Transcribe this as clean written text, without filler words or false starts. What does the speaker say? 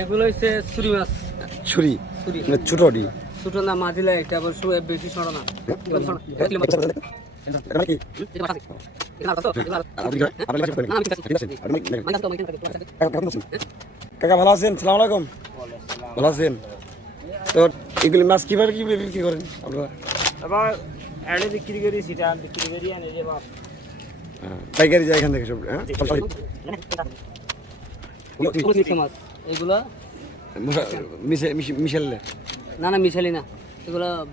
এগুলো হচ্ছে ছুরি মাছ। ছুরি মানে ছোট ছোট না মাঝিলা, এটা আবার বেশি ছোট না। কাকা ভালো আছেন? সালাম আলাইকুম। ভালো আছেন? তো এগুলি মাছ কিভাবে কি বিক্রি করেন আপনারা? আবার এড়ে বিক্রি করি, সেটা বিক্রি করি আনি রে বাপ। পাইকারি যায় এখান থেকে সব? হ্যাঁ, এগুলো মিশালে না মিশালি না, এগুলো